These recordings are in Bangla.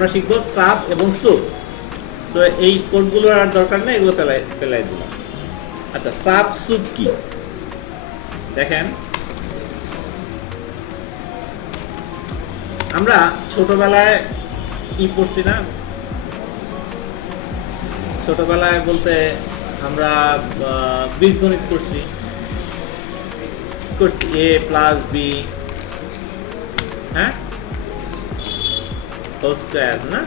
আমরা শিখবো সাব এবং সুপ। তো এই কোডগুলোর আর দরকার নেই, এগুলো ফেলাই দিলাম। আচ্ছা, সাব সুপ কি দেখেন, আমরা ছোটবেলায় কি পড়ছি না, ছোটবেলায় বলতে আমরা বীজগণিত করছি, এ প্লাস বি, হ্যাঁ, হোল স্কয়ার না,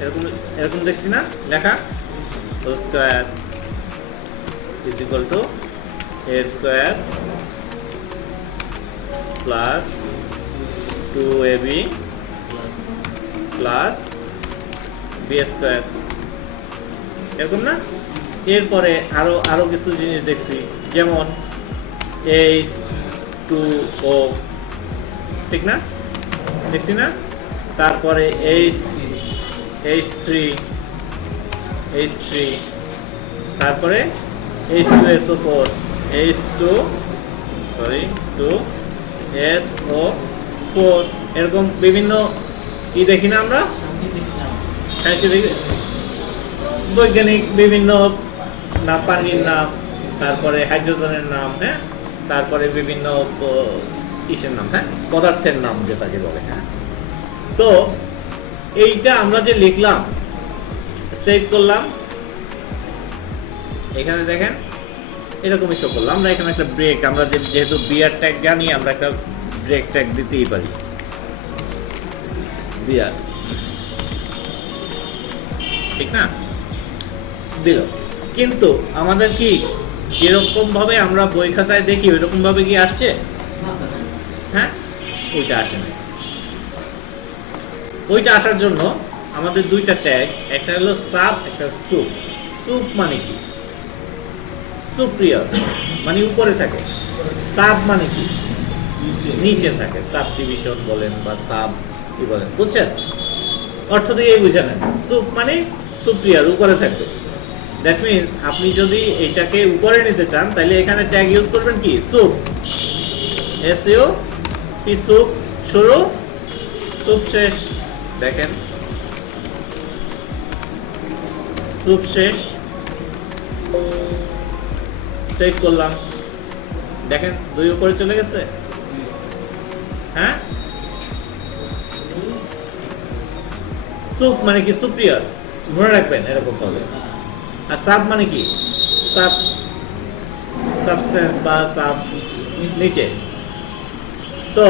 এরকম এরকম দেখছি না লেখা, whole square is equal to A square plus 2ab plus B square, এরকম না। এরপরে আরো কিছু জিনিস দেখছি, যেমন H2O, ঠিক না, দেখছি না। তারপরে H3, তারপরে H2SO4, SO4, এরকম বিভিন্ন কি দেখি না আমরা, হ্যাঁ কি দেখি, বৈজ্ঞানিক বিভিন্ন নাম, পানির নাম, তারপরে হাইড্রোজেনের নাম, হ্যাঁ, তারপরে বিভিন্ন কিসের নাম, হ্যাঁ, পদার্থের নাম যেটাকে বলে, হ্যাঁ। তো এইটা আমরা যে লিখলাম, সেভ করলাম, এখানে দেখেন এরকমই শো করলাম। আমরা এখানে একটা ব্রেক, আমরা যেহেতু বিআর ট্যাগ জানি, আমরা একটা ব্রেক ট্যাগ দিতেই পারি, বিআর, ঠিক না, দিল। কিন্তু আমাদের কি যেরকম ভাবে আমরা বই খাতায় দেখি ওইরকম ভাবে কি আসছে, হ্যাঁ, ওইটা আসে না। ওইটা আসার জন্য আমাদের দুইটা ট্যাগ, একটা হলো সাব, একটা সুপ। সুপ মানে কি, সুপ্রিয়র মানে উপরে থাকে, সাব মানে কি নিচে থাকে, সাব ডিভিশন বলেন বা সাব কি বলেন, বুঝছেন, অর্থ দিয়ে বুঝে নেন। সুপ মানে সুপ্রিয়র, উপরে থাকবে। দ্যাট মিনস আপনি যদি এইটাকে উপরে নিতে চান, তাহলে এখানে ট্যাগ ইউজ করবেন কি, সুপ, SUP, সুপ শুরু, সুপ শেষ। দেখেন সুপ শেষ, সেভ করলাম, দেখেন 2 উপরে চলে গেছে, হ্যাঁ। সুপ মানে কি সুপ্রিয়র, মনে রাখবেন এরকম হবে। আর সাব মানে কি, সাব সাবস্টেন্স বা সাব নিচে। তো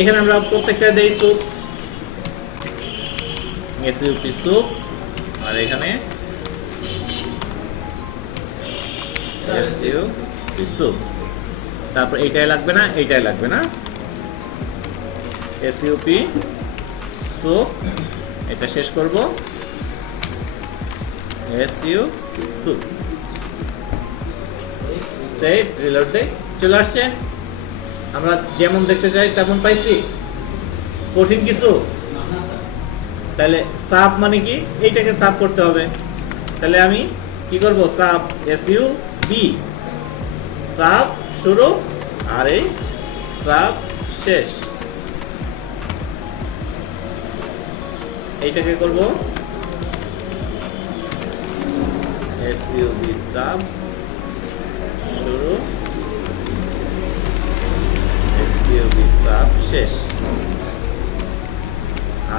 এখানে আমরা প্রত্যেকটা দেই সুপ, SUP সুপ, আর এখানে SUP সুপ। তারপর এইটাই লাগবে না, এইটাই লাগবে না, SUP সুপ, এটা শেষ করব, SUP সুপ, সেভ, রিলোড দেই, চলে আসছে। আমরা যেমন দেখতে চাই তেমন পাইছি, কঠিন কিছু। তাহলে সাব মানে কি, এইটাকে সাব করতে হবে। তাহলে আমি কি করব, সাব SUB, সাব শুরু আর এই সাব শেষ, এইটাকে করব SUB সাব শুরু, SUB সাব শেষ।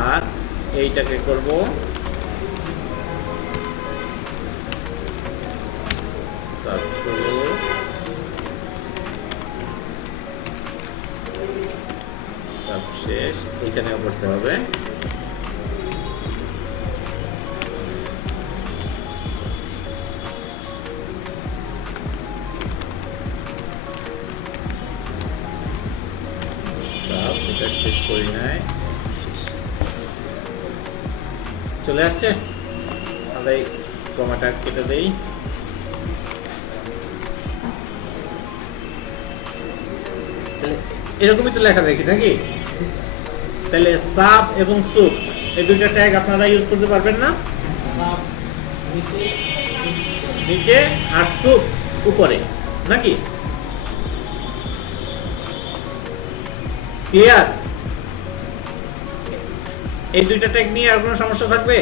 আর এইটাকে করব সাব শুরু, সাব শেষ, এইখানেও করতে হবে সাব, এটা শেষ করি নাই, চলে আসছে। আমরা এই কমাটা কেটে দেই, এরকমই তো লেখা দেখি নাকি। তাহলে সাব এবং সুপ এই দুইটা ট্যাগ আপনারা ইউজ করতে পারবেন না, নিচে আর সুপ উপরে, নাকি ক্লিয়ার? এই দুইটা ট্যাগ নিয়ে আর কোনো সমস্যা থাকবে?